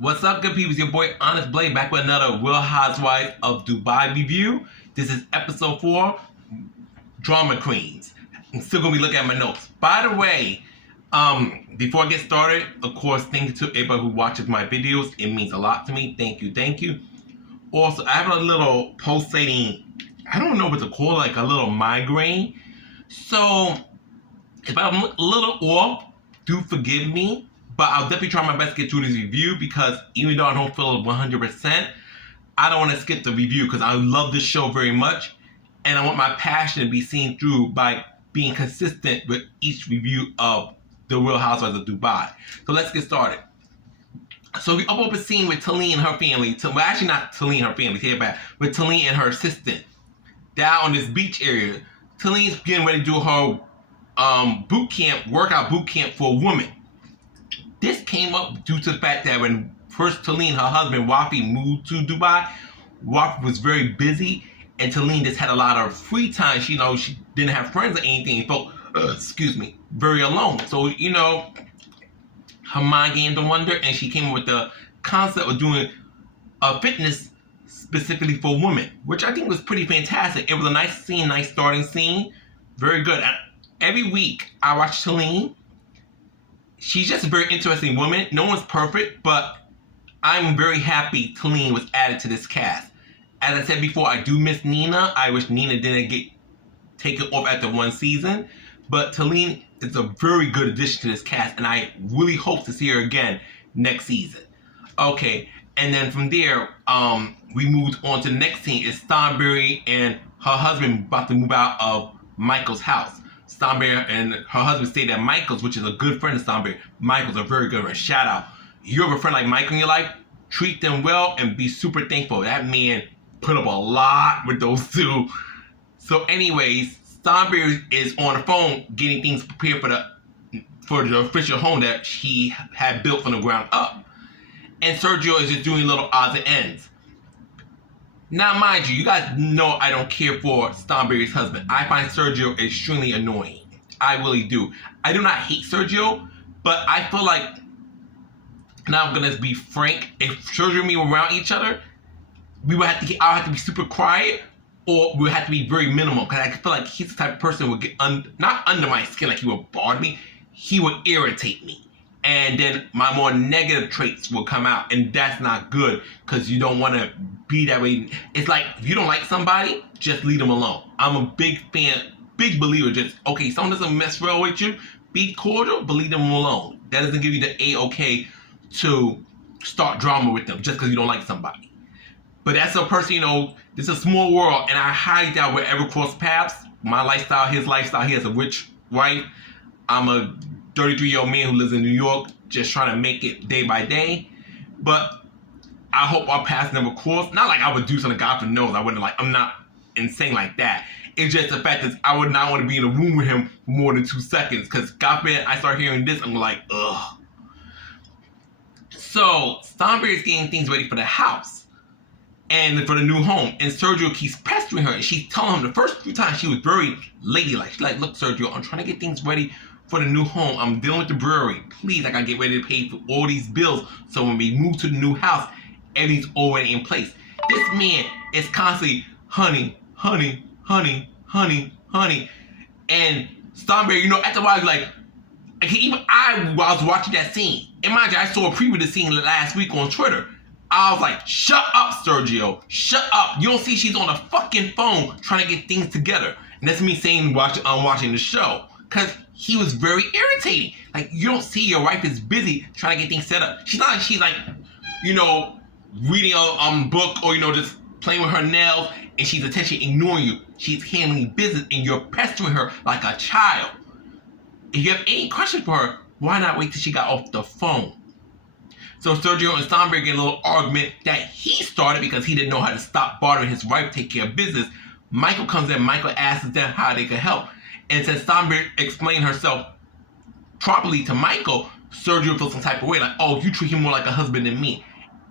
What's up, good people? It's your boy Onyxe Blade back with another Real Housewives of Dubai review. This is episode 4, Drama Queens. I'm still gonna be looking at my notes. By the way, before I get started, of course, thank you to everybody who watches my videos. It means a lot to me. Thank you, thank you. Also, I have a little pulsating, I don't know what to call it, like a little migraine. So, if I'm a little off, do forgive me. But I'll definitely try my best to get through this review because even though I don't feel 100%, I don't want to skip the review because I love this show very much. And I want my passion to be seen through by being consistent with each review of The Real Housewives of Dubai. So let's get started. So we open up a scene with Talene and her family. Well, actually not Talene and her family, take it back. With Talene and her assistant down on this beach area. Talene's getting ready to do her workout boot camp for women. This came up due to the fact that when first Talene, her husband, Wafi, moved to Dubai, Wafi was very busy, and Talene just had a lot of free time. She didn't have friends or anything, and felt, very alone. So, her mind began to wonder, and she came up with the concept of doing a fitness specifically for women, which I think was pretty fantastic. It was a nice scene, nice starting scene, very good. Every week, I watch Talene. She's just a very interesting woman. No one's perfect, but I'm very happy Talene was added to this cast. As I said before, I do miss Nina. I wish Nina didn't get taken off after one season. But Talene is a very good addition to this cast, and I really hope to see her again next season. Okay, and then from there, we moved on to the next scene. It's Stanberry and her husband about to move out of Michael's house. Stanberry and her husband stayed at Michael's, which is a good friend of Stanberry. Michael's a very good friend. Shout out. You have a friend like Michael in your life, treat them well and be super thankful. That man put up a lot with those two. So anyways, Stanberry is on the phone getting things prepared for the official home that he had built from the ground up. And Sergio is just doing little odds and ends. Now, mind you, you guys know I don't care for Stanberry's husband. I find Sergio extremely annoying. I really do. I do not hate Sergio, but I feel like, now I'm gonna be frank, if Sergio and me were around each other, I'll have to be super quiet, or we would have to be very minimal, because I feel like he's the type of person who would get, not under my skin like he would bother me, he would irritate me. And then my more negative traits will come out, and that's not good because you don't want to be that way. It's like if you don't like somebody, just leave them alone. I'm a big believer. Someone doesn't mess well with you, be cordial, but leave them alone. That doesn't give you the A-OK to start drama with them just because you don't like somebody. But that's a person, this is a small world, and I highly doubt we'll ever cross paths. My lifestyle, his lifestyle, he has a rich wife. I'm a 33-year-old man who lives in New York, just trying to make it day by day. But I hope our paths never cross. Not like I would do something God knows. I'm not insane like that. It's just the fact that I would not want to be in a room with him for more than 2 seconds. Because God forbid I start hearing this, I'm like, ugh. So Stanberry is getting things ready for the house and for the new home. And Sergio keeps pestering her. And she's telling him the first few times she was very ladylike. She's like, look, Sergio, I'm trying to get things ready for the new home. I'm dealing with the brewery. Please, I gotta get ready to pay for all these bills. So when we move to the new house, everything's already in place. This man is constantly, honey, honey, honey, honey, honey. And Stanberry, after a while, while I was watching that scene, and mind you, I saw a preview of the scene last week on Twitter. I was like, shut up, Sergio. Shut up. You don't see she's on the fucking phone trying to get things together. And that's me saying I'm watching the show. Because he was very irritating. Like, you don't see your wife is busy trying to get things set up. She's not like she's reading a book or, just playing with her nails and she's attention ignoring you. She's handling business and you're pestering her like a child. If you have any questions for her, why not wait till she got off the phone? So Sergio and Stanberry get a little argument that he started because he didn't know how to stop bothering his wife, take care of business. Michael comes in, Michael asks them how they could help. And since Stanberry explained herself properly to Michael, Sergio feels some type of way, like, oh, you treat him more like a husband than me.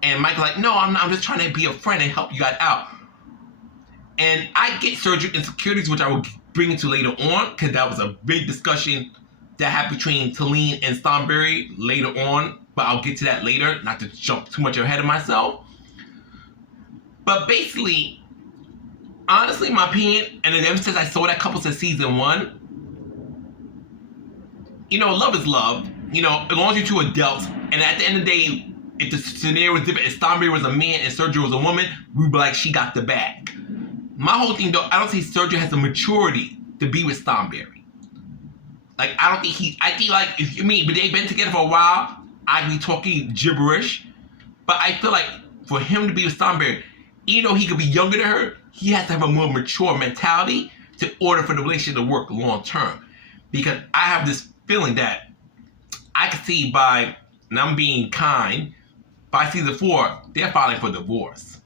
And Michael's like, no, I'm not. I'm just trying to be a friend and help you guys out. And I get Sergio insecurities, which I will bring into later on, because that was a big discussion that happened between Talene and Stanberry later on. but I'll get to that later, not to jump too much ahead of myself. But basically, honestly, my opinion, and ever since I saw that couple since season 1, love is love. As long as you're two adults, and at the end of the day, if the scenario was different, if Starberry was a man and Sergio was a woman, we'd be like, she got the bag. My whole thing, though, I don't think Sergio has the maturity to be with Starberry. Like, I don't think I think, like, but they've been together for a while, I'd be talking gibberish, but I feel like for him to be with Starberry, even though he could be younger than her, he has to have a more mature mentality in order for the relationship to work long term. Because I have this feeling that I can see and I'm being kind, by season 4, they're filing for divorce.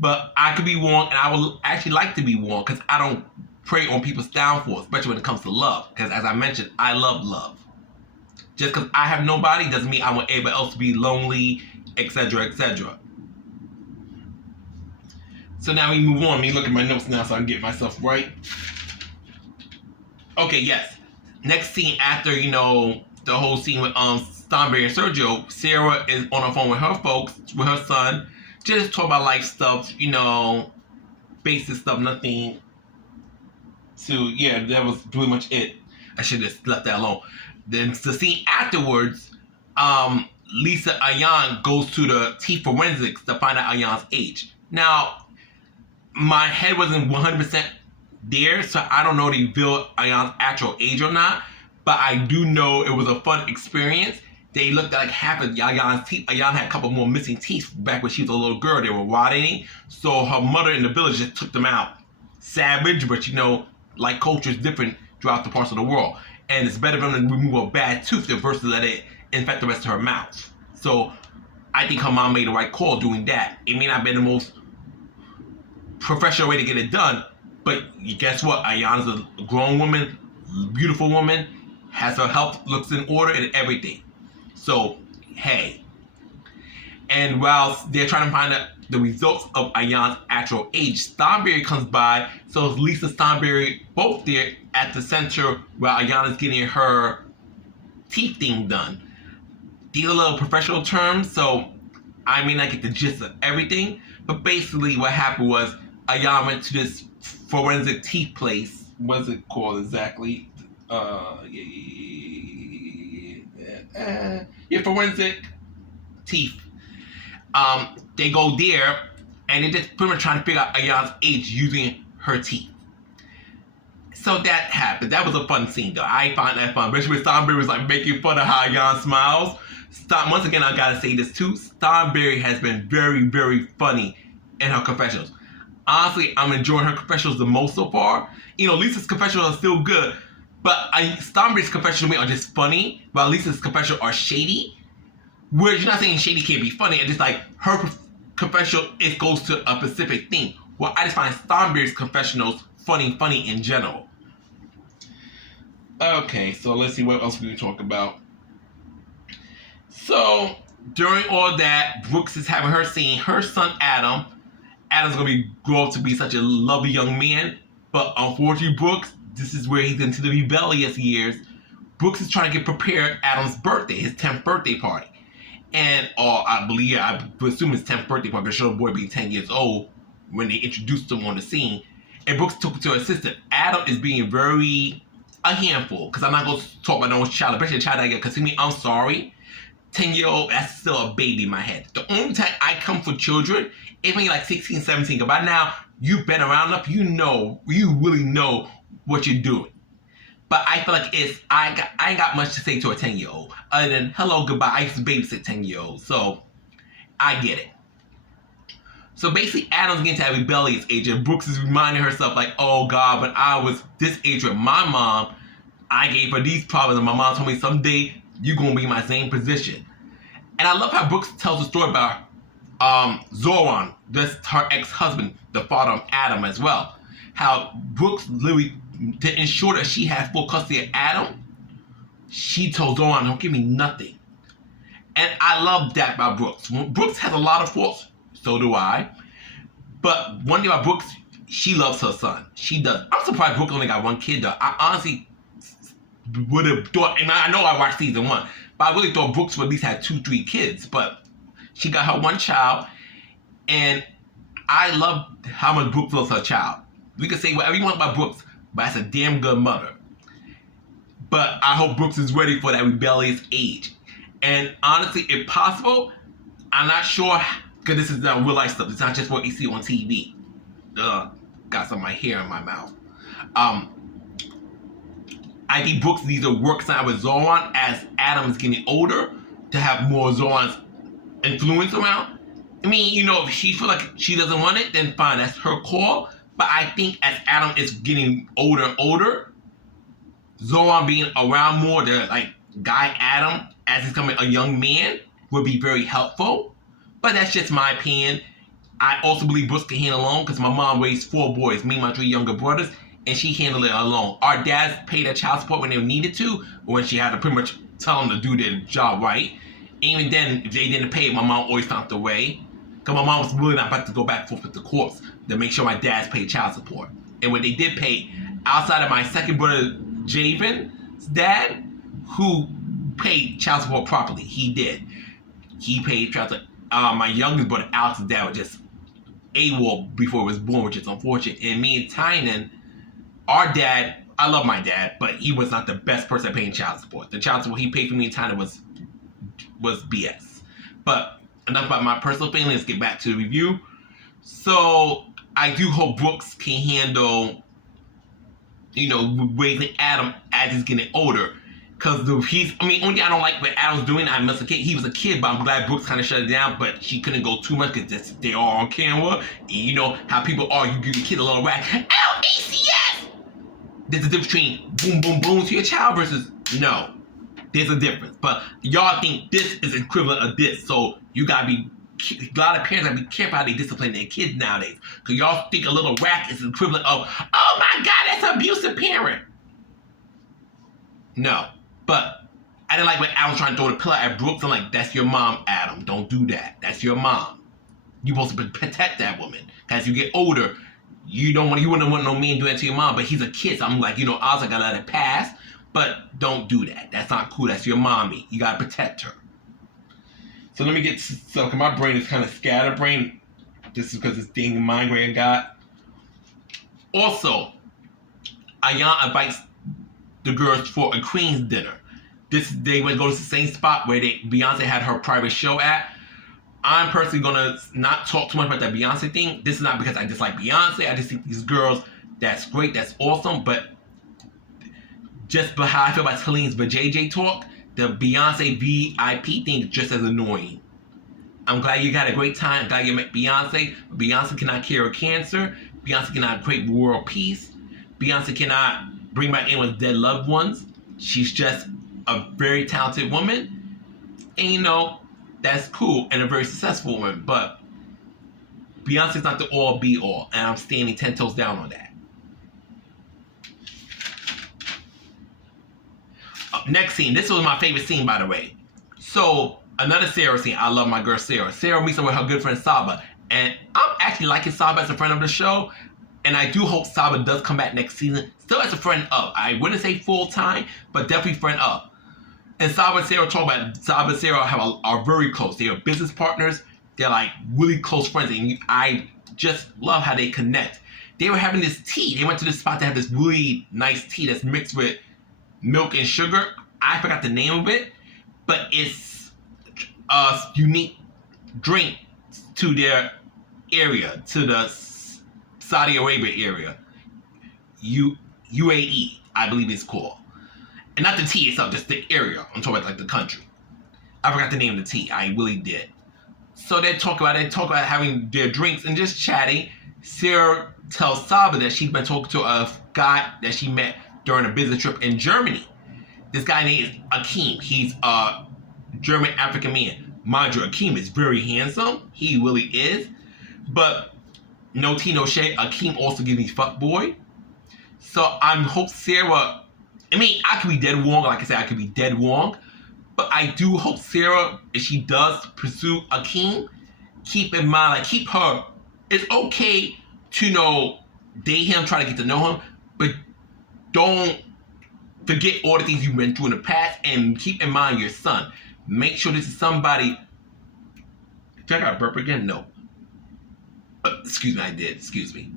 But I could be wrong, and I would actually like to be wrong, because I don't prey on people's downfall, especially when it comes to love. Because as I mentioned, I love love. Just because I have nobody doesn't mean I want everybody else to be lonely, etc., etc. So now we move on. Let me look at my notes now so I can get myself right. Okay, yes. Next scene after, the whole scene with Starberry and Sergio, Sarah is on the phone with her folks, with her son, just talk about life stuff, basic stuff, nothing that was pretty much it. I should have left that alone. Then the scene afterwards, Lisa Ayan goes to the teeth forensics to find out Ayan's age. Now, my head wasn't 100% there, so I don't know if they revealed Ayan's actual age or not, but I do know it was a fun experience. They looked at like half of Ayan's teeth. Ayan had a couple more missing teeth back when she was a little girl. They were rotting, so her mother in the village just took them out. Savage, but like culture is different throughout the parts of the world. And it's better for them to remove a bad tooth than versus let it infect the rest of her mouth. So I think her mom made the right call doing that. It may not have been the most professional way to get it done, but guess what? Ayan's a grown woman, beautiful woman, has her health looks in order and everything. So, hey. And while they're trying to find out the results of Ayan's actual age, Starberry comes by, so it's Lisa Starberry both there at the center while Ayan is getting her teeth thing done. These are little professional terms, so I may not get the gist of everything, but basically what happened was Ayan went to this forensic teeth place. What's it called exactly? Forensic teeth. They go there, and they're just pretty much trying to figure out Ayan's age using her teeth. So that happened. That was a fun scene, though. I find that fun. Especially when Starberry was like making fun of how Ayan smiles. Once again, I gotta say this too. Starberry has been very, very funny in her confessionals. Honestly, I'm enjoying her confessionals the most so far. Lisa's confessionals are still good, but Starberry's confessionals to me are just funny, while Lisa's confessionals are shady. Whereas you're not saying shady can't be funny, it's just like her confessional, it goes to a specific thing. Well, I just find Starberry's confessionals funny in general. Okay, so let's see what else we can talk about. So, during all that, Brooks is having her scene. Her son, Adam's going to grow up to be such a lovely young man. But unfortunately, Brooks, this is where he's into the rebellious years. Brooks is trying to get prepared Adam's birthday, his 10th birthday party. And I assume his 10th birthday party, because the boy being 10 years old when they introduced him on the scene. And Brooks took it to her assistant. Adam is being very a handful, because I'm not going to talk about no one's child, especially a child I get, because to me, I'm sorry. 10-year-old, that's still a baby in my head. The only time I come for children is when you're like 16, 17. Because by now, you've been around enough, you really know what you're doing. But I feel like I ain't got much to say to a 10-year-old. Other than, hello, goodbye, I used to babysit 10-year-olds. So, I get it. So basically, Adam's getting to that rebellious age, and Brooks is reminding herself like, oh God, when I was this age with my mom, I gave her these problems, and my mom told me someday you're going to be in my same position. And I love how Brooks tells a story about Zoran, that's her ex-husband, the father of Adam as well. How Brooks literally, to ensure that she had full custody of Adam, she told Zoran, don't give me nothing. And I love that about Brooks. Brooks has a lot of faults, so do I. But one thing about Brooks, she loves her son. She does. I'm surprised Brooks only got one kid though. I honestly would have thought, and I know I watched season 1, But I really thought Brooks would at least have 2-3 kids. But she got her one child, and I love how much Brooks loves her child. We can say whatever you want about Brooks, but that's a damn good mother. But I hope Brooks is ready for that rebellious age. And honestly, if possible, I'm not sure, because this is not real life stuff. It's not just what you see on TV. Got some of my hair in my mouth. I think Brooks needs to work something with Zoran as Adam is getting older to have more Zoran's influence around. I mean, you know, if she feels like she doesn't want it, then fine, that's her call. But I think as Adam is getting older and older, Zoran being around more, the like guy Adam as he's becoming a young man would be very helpful. But that's just my opinion. I also believe Brooks can handle alone because my mom raised 4 boys, me and my 3 younger brothers, and she handled it alone. Our dads paid their child support when they needed to, or when she had to pretty much tell them to do their job right. Even then, if they didn't pay it, my mom always found a way. Because my mom was really not about to go back and forth with the courts to make sure my dads paid child support. And when they did pay, outside of my second brother, Javen's dad, who paid child support properly, he did. He paid child support. My youngest brother, Alex's dad, was just AWOL before he was born, which is unfortunate. And me and Tynan, our dad, I love my dad, but he was not the best person at paying child support. The child support he paid for me and Tynan was BS. But enough about my personal feelings. Let's get back to the review. So I do hope Brooks can handle, you know, raising Adam as he's getting older. Because only thing I don't like what Adam's doing, I must admit, he was a kid, but I'm glad Brooks kind of shut it down, but she couldn't go too much because they are on camera. And you know how people are, you give your kid a little whack, LACS! There's a difference between boom, boom, boom to your child versus no. There's a difference. But y'all think this is equivalent of this, so you gotta be, a lot of parents gotta be careful how they discipline their kids nowadays. Because y'all think a little whack is equivalent of, oh my God, that's an abusive parent. No. But I didn't like when Adam was trying to throw the pillow at Brooks. I'm like, that's your mom, Adam. Don't do that. That's your mom. You're supposed to protect that woman. As you get older, you wouldn't want no man doing that to your mom. But he's a kid, so I'm like, I was like, I let it pass. But don't do that. That's not cool. That's your mommy. You gotta protect her. So let me get cause my brain is kind of scatterbrained. This is because this dang migraine I got. Also, Ayan invites the girls for a Queen's dinner. They went to go to the same spot where Beyonce had her private show at. I'm personally gonna not talk too much about that Beyonce thing. This is not because I dislike Beyonce. I just think these girls, that's great, that's awesome. But just how I feel about Talene's JJ talk, the Beyonce VIP thing is just as annoying. I'm glad you had a great time. I'm glad you met Beyonce. But Beyonce cannot cure cancer. Beyonce cannot create world peace. Beyonce cannot bring back anyone's dead loved ones. She's just a very talented woman. And that's cool and a very successful woman. But Beyonce's not the all be all. And I'm standing 10 toes down on that. Next scene. This was my favorite scene, by the way. So, another Sarah scene. I love my girl Sarah. Sarah meets up with her good friend Saba. And I'm actually liking Saba as a friend of the show. And I do hope Saba does come back next season, still as a friend of. I wouldn't say full time, but definitely friend of. And Saba and Sarah talk about, Saba and Sarah are very close. They are business partners. They're like really close friends. And I just love how they connect. They were having this tea. They went to this spot that had this really nice tea that's mixed with milk and sugar. I forgot the name of it, but it's a unique drink to their area, to the Saudi Arabia area, UAE, I believe it's called. And not the tea itself, just the area. I'm talking about like the country. I forgot the name of the tea. I really did. So they talk about having their drinks and just chatting. Sarah tells Saba that she's been talking to a guy that she met during a business trip in Germany. This guy named Akeem. He's a German African man. Mind you, Akeem is very handsome. He really is. But no tea, no shade. Akeem also gives me fuckboy. So I hope Sarah, I could be dead wrong. Like I said, I could be dead wrong. But I do hope Sarah, if she does pursue Akeem, keep in mind, keep her, it's okay to date him, try to get to know him, but don't forget all the things you've been through in the past and keep in mind your son. Make sure this is somebody. Did I got a burp again? No. Excuse me, I did. Excuse me.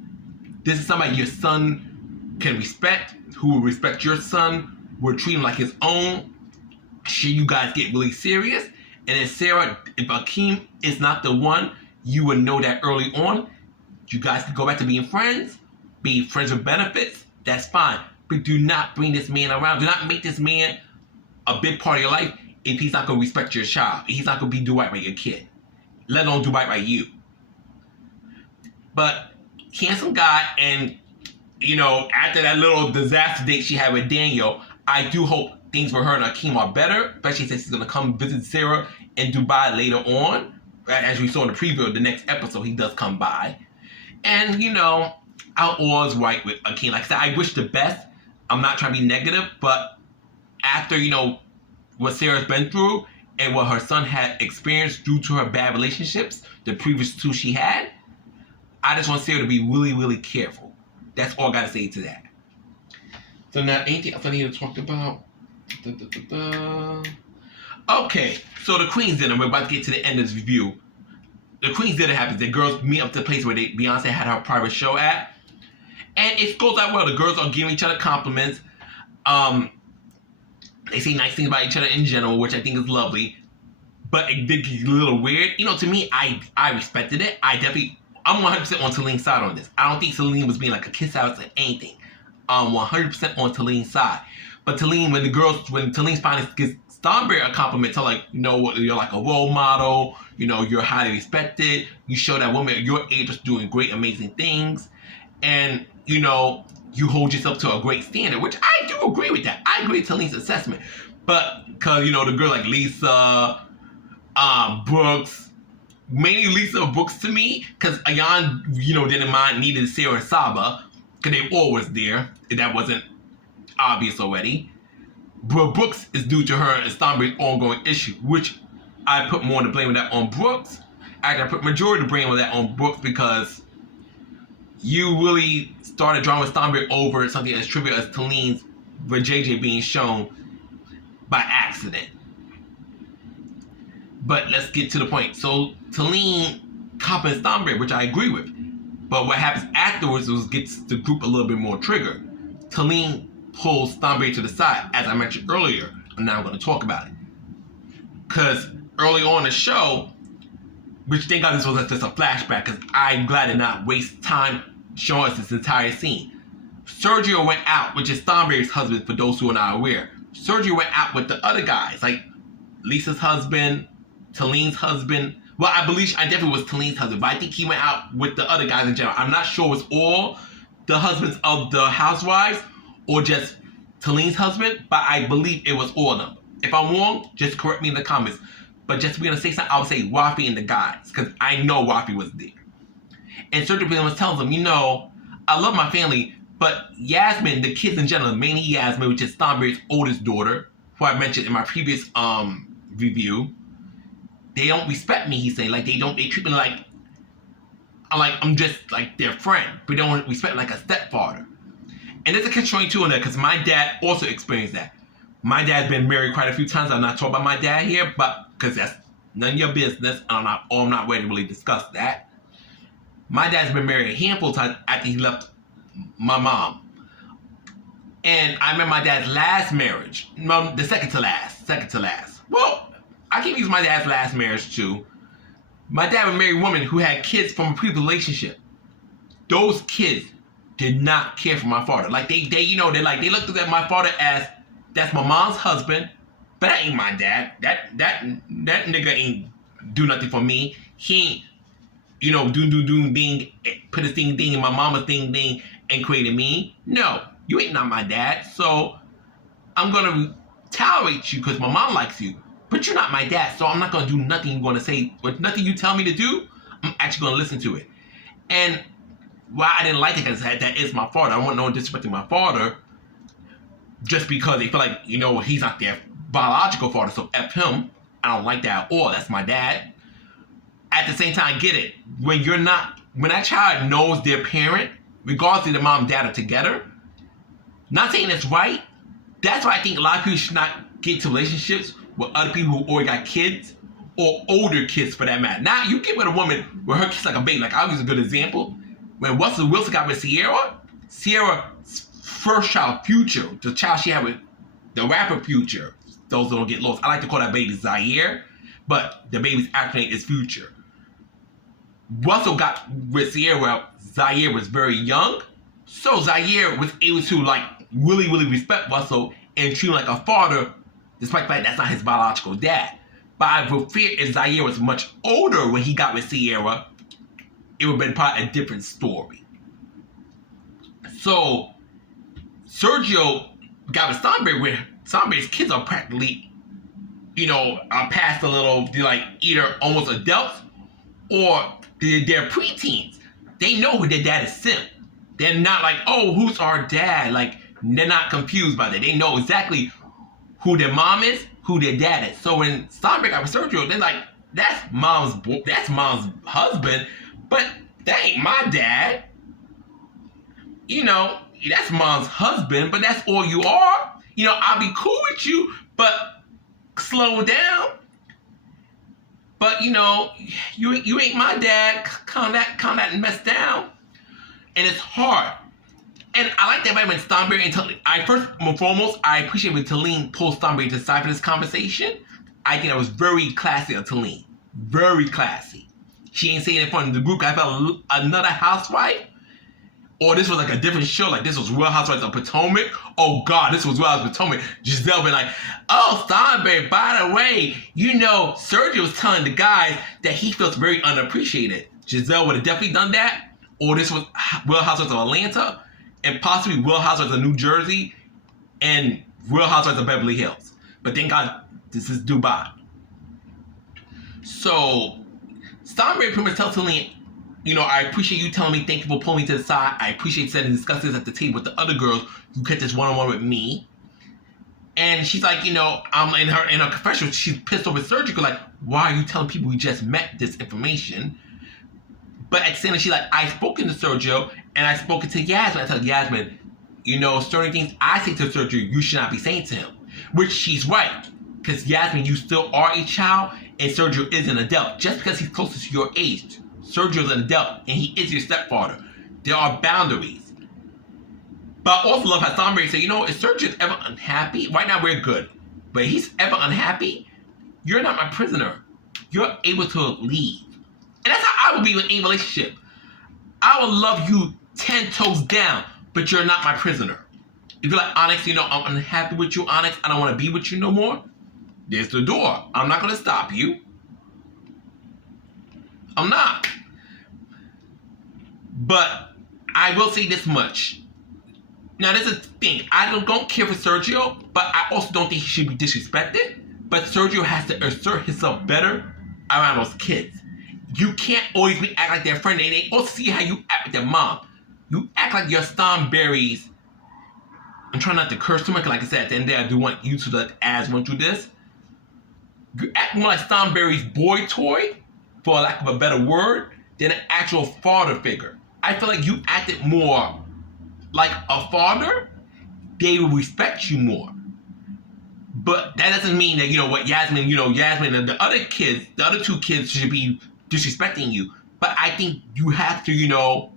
This is somebody your son can respect, who will respect your son, will treat him like his own. Should you guys get really serious? And then Sarah, if Akeem is not the one, you will know that early on. You guys can go back to being friends, be friends with benefits. That's fine. But do not bring this man around. Do not make this man a big part of your life if he's not going to respect your child. If he's not going to do right by your kid. Let alone do right by you. But handsome guy, and you know, after that little disaster date she had with Daniel, I do hope things for her and Akeem are better, especially since he's going to come visit Sarah in Dubai later on. As we saw in the preview of the next episode, he does come by. And, you know, I'm always right with Akeem. Like I said, I wish the best. I'm not trying to be negative, but after, you know, what Sarah's been through and what her son had experienced due to her bad relationships, the previous two she had, I just want Sarah to be really, really careful. That's all I got to say to that. So now, anything else I need to talk about? Okay, so the Queen's Dinner. We're about to get to the end of this review. The Queen's Dinner happens. The girls meet up to the place where Beyonce had her private show at. And it goes out well. The girls are giving each other compliments. They say nice things about each other in general, which I think is lovely. But it did get a little weird. You know, to me, I respected it. I'm 100% on Taleem's side on this. I don't think Taleem was being like a kiss out or anything. I'm 100% on Taleem's side. But Taleem, when Taleem's finally gets Starberry a compliment, tell like, you know, you're like a role model, you know, you're highly respected, you show that woman at your age is doing great, amazing things, and, you know, you hold yourself to a great standard, which I do agree with that. I agree with Taleem's assessment. But, because, you know, the girl like Lisa, Brooks, mainly Lisa Brooks to me, because Ayan, you know, didn't mind needed Sarah and Saba, because they all was there, if that wasn't obvious already. But Brooks is due to her and Starberry's ongoing issue, which I put more of the blame of that on Brooks. Actually, I put majority of the blame of that on Brooks because you really started drawing with Starberry over something as trivial as Taleem's with JJ being shown by accident. But let's get to the point. So Taleem compliments Starberry, which I agree with. But what happens afterwards gets the group a little bit more triggered. Taleem pulls Starberry to the side, as I mentioned earlier, and now I'm going to talk about it. Because early on in the show, which thank God this was just a flashback, because I'm glad to not waste time showing us this entire scene. Sergio went out, which is Starberry's husband, for those who are not aware. Sergio went out with the other guys, like Lisa's husband, Taleem's husband. Well, I definitely was Taleem's husband, but I think he went out with the other guys in general. I'm not sure it was all the husbands of the housewives, or just Taleem's husband, but I believe it was all of them. If I'm wrong, just correct me in the comments. But just to be gonna say something, I would say Wafi and the guys, because I know Wafi was there. And Sergio was telling them, you know, I love my family, but Yasmin, the kids in general, mainly Yasmin, which is Starberry's oldest daughter, who I mentioned in my previous review, they don't respect me, he's saying. Like, they treat me like I'm just like their friend, but they don't respect me like a stepfather. And there's a catch-22 in there, because my dad also experienced that. My dad's been married quite a few times. I'm not talking about my dad here, but because that's none of your business, and I'm not ready to really discuss that. My dad's been married a handful of times after he left my mom. And I remember my dad's last marriage, the second to last. Well, I can use my dad's last marriage too. My dad was a married woman who had kids from a previous relationship. Those kids did not care for my father. Like they looked at my father as, that's my mom's husband, but that ain't my dad. That nigga ain't do nothing for me. He ain't, you know, put his thing in my mama's thing and created me. No, you ain't not my dad. So I'm gonna tolerate you because my mom likes you, but you're not my dad. So I'm not gonna do nothing you're gonna say, but nothing you tell me to do, I'm actually gonna listen to it. And why I didn't like it, because that is my father. I don't want no one disrespecting my father just because they feel like, you know, he's not their biological father, so F him. I don't like that at all. That's my dad. At the same time, I get it. When that child knows their parent, regardless if the mom and dad are together, not saying it's right, That's why I think a lot of people should not get into relationships with other people who already got kids or older kids for that matter. Now, you get with a woman where her kid's like a baby. Like, I'll use a good example. When Russell Wilson got with Sierra's first child, Future, the child she had with the rapper Future, those that don't get lost, I like to call that baby Zaire, but the baby's actual name is Future. Russell got with Sierra, Zaire was very young, so Zaire was able to like really respect Russell and treat him like a father, despite the fact that's not his biological dad. But I would fear if Zaire was much older when he got with Sierra, it would have been probably a different story. So Sergio got with Stanberry, where Stanberry's kids are practically, are past a little, they're like either almost adults or they're preteens. They know who their dad is Sim. They're not like, oh, who's our dad? Like, they're not confused by that. They know exactly who their mom is, who their dad is. So when Stanberry got with Sergio, they're like, that's mom's husband, but that ain't my dad. That's mom's husband, but that's all you are. I'll be cool with you, but slow down. But you ain't my dad. Calm that mess down. And it's hard. And I like that when Stanberry and Talene, first and foremost, I appreciate when Talene pulled Stanberry to the side for this conversation. I think that was very classy of Talene. Very classy. She ain't saying it in front of the group. I felt another housewife. Or this was like a different show. Like, this was Real Housewives of Potomac. Oh, God, this was Real Housewives of Potomac. Giselle been like, oh, Stanberry, by the way, Sergio was telling the guys that he feels very unappreciated. Giselle would have definitely done that. Or this was Real Housewives of Atlanta. And possibly Real Housewives of New Jersey. And Real Housewives of Beverly Hills. But thank God, this is Dubai. So, Stanberry pretty much tells Talene, I appreciate you telling me, thank you for pulling me to the side. I appreciate sitting and discussing this at the table with the other girls. You get this one-on-one with me. And she's like, I'm in her confessional, she's pissed off with Sergio, like, why are you telling people we just met this information? But at the same time, she's like, I've spoken to Sergio, and I've spoken to Yasmin. I tell Yasmin, certain things I say to Sergio, you should not be saying to him. Which she's right. Because Yasmin, you still are a child, and Sergio is an adult. Just because he's closer to your age, Sergio's an adult, and he is your stepfather. There are boundaries. But I also love how Stanberry said, if Sergio's ever unhappy, right now we're good. But if he's ever unhappy, you're not my prisoner. You're able to leave. And that's how I would be in any relationship. I would love you 10 toes down, but you're not my prisoner. If you're like, Onyxe, I'm unhappy with you, Onyxe, I don't want to be with you no more, there's the door. I'm not going to stop you. I'm not. But I will say this much. Now, there's a thing. I don't care for Sergio, but I also don't think he should be disrespected. But Sergio has to assert himself better around those kids. You can't always act like their friend. And they also see how you act with their mom. You act like your Stanberry's. I'm trying not to curse too much. Like I said, at the end of the day, I do want you to let ads run through this. You act more like Stanberry's boy toy, for lack of a better word, than an actual father figure. I feel like you acted more like a father, they will respect you more. But that doesn't mean that, Yasmin and the other kids, the other two kids should be disrespecting you. But I think you have to,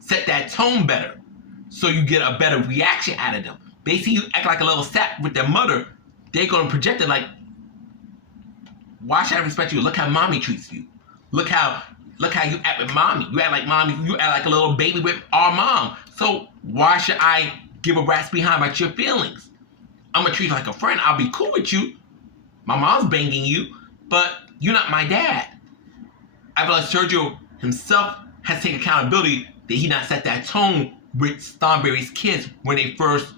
set that tone better so you get a better reaction out of them. They see you act like a little sap with their mother, they're going to project it like, why should I respect you? Look how mommy treats you. Look how you act with mommy. You act like mommy. You act like a little baby with our mom. So why should I give a rat's behind about your feelings? I'm going to treat you like a friend. I'll be cool with you. My mom's banging you, but you're not my dad. I feel like Sergio himself has to take accountability that he not set that tone with Stanberry's kids when they first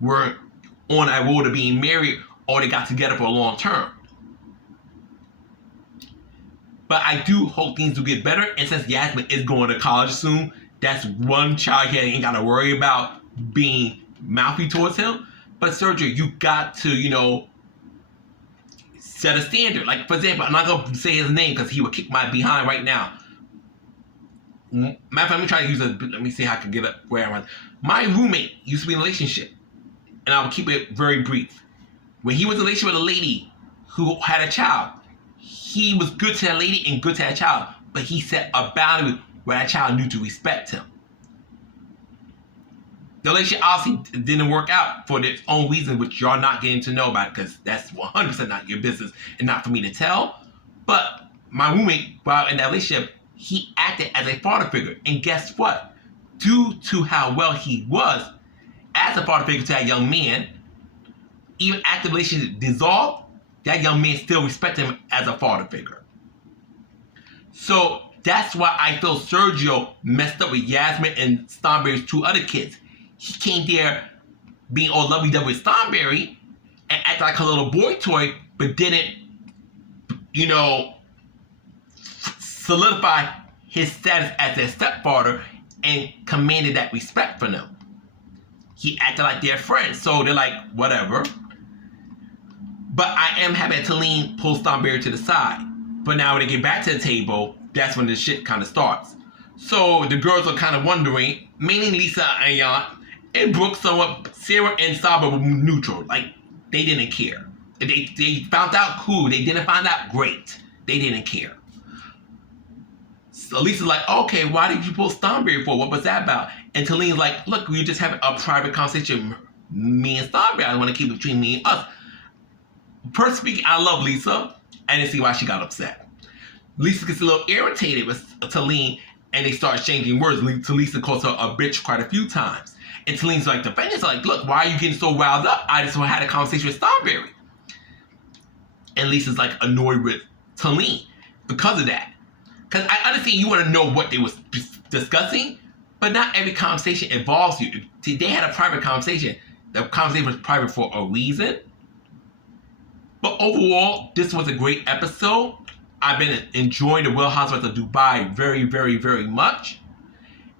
were on a road to being married or they got together for a long term. But I do hope things do get better. And since Yasmin is going to college soon, that's one child he ain't got to worry about being mouthy towards him. But Sergio, you got to, set a standard. Like, for example, I'm not going to say his name because he would kick my behind right now. Matter of fact, let me try to use let me see how I can get it where I was. My roommate used to be in a relationship. and I will keep it very brief. When he was in a relationship with a lady who had a child, he was good to that lady and good to that child, but he set a boundary where that child knew to respect him. The relationship obviously didn't work out for its own reasons, which y'all not getting to know about, because that's 100% not your business and not for me to tell. But my roommate, while in that relationship, he acted as a father figure. And guess what? Due to how well he was as a father figure to that young man, even after the relationship dissolved, that young man still respected him as a father figure. So that's why I feel Sergio messed up with Yasmin and Starberry's two other kids. He came there being all lovey-dovey with Starberry and acted like a little boy toy, but didn't, solidify his status as their stepfather and commanded that respect from them. He acted like their friend, so they're like, whatever. But I am happy that Talene pulls Starberry to the side. But now when they get back to the table, that's when the shit kind of starts. So the girls are kind of wondering, mainly Lisa and Ayaan, and Brooke somewhat, Sarah and Saba were neutral. Like, they didn't care. They found out, cool. They didn't find out, great. They didn't care. So Lisa's like, okay, why did you pull Starberry for? What was that about? And Talene's like, look, we just having a private conversation, me and Starberry. I want to keep it between me and us. Personally speaking, I love Lisa. I didn't see why she got upset. Lisa gets a little irritated with Talene, and they start exchanging words. Lisa calls her a bitch quite a few times. And Talene's like, defendants like, look, why are you getting so riled up? I just had a conversation with Starberry. And Lisa's like annoyed with Talene because of that. Because I understand you want to know what they was discussing, but not every conversation involves you. If they had a private conversation. The conversation was private for a reason. But overall, this was a great episode. I've been enjoying the Real Housewives of Dubai very, very, very much.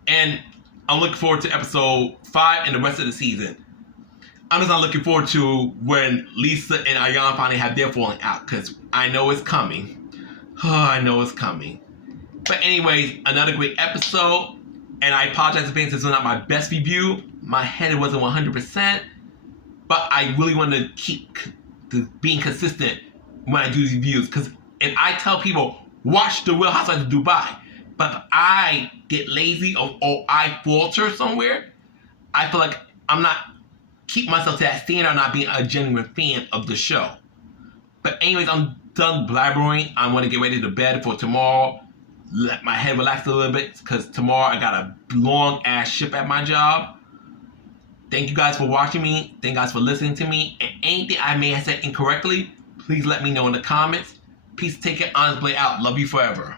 And I'm looking forward to episode 5 and the rest of the season. I'm just not looking forward to when Lisa and Ayaan finally have their falling out, because I know it's coming. Oh, I know it's coming. But anyways, another great episode. And I apologize if this is not my best review. My head wasn't 100%. But I really want to keep being consistent when I do these reviews. Because if I tell people, watch the Real Housewives of Dubai, but if I get lazy or I falter somewhere, I feel like I'm not keep myself to that standard, not being a genuine fan of the show. But anyways, I'm done blabbering. I want to get ready to bed for tomorrow. Let my head relax a little bit, because tomorrow I got a long ass shift at my job. Thank you guys for watching me. Thank you guys for listening to me. And anything I may have said incorrectly, please let me know in the comments. Peace, take it, honestly out. Love you forever.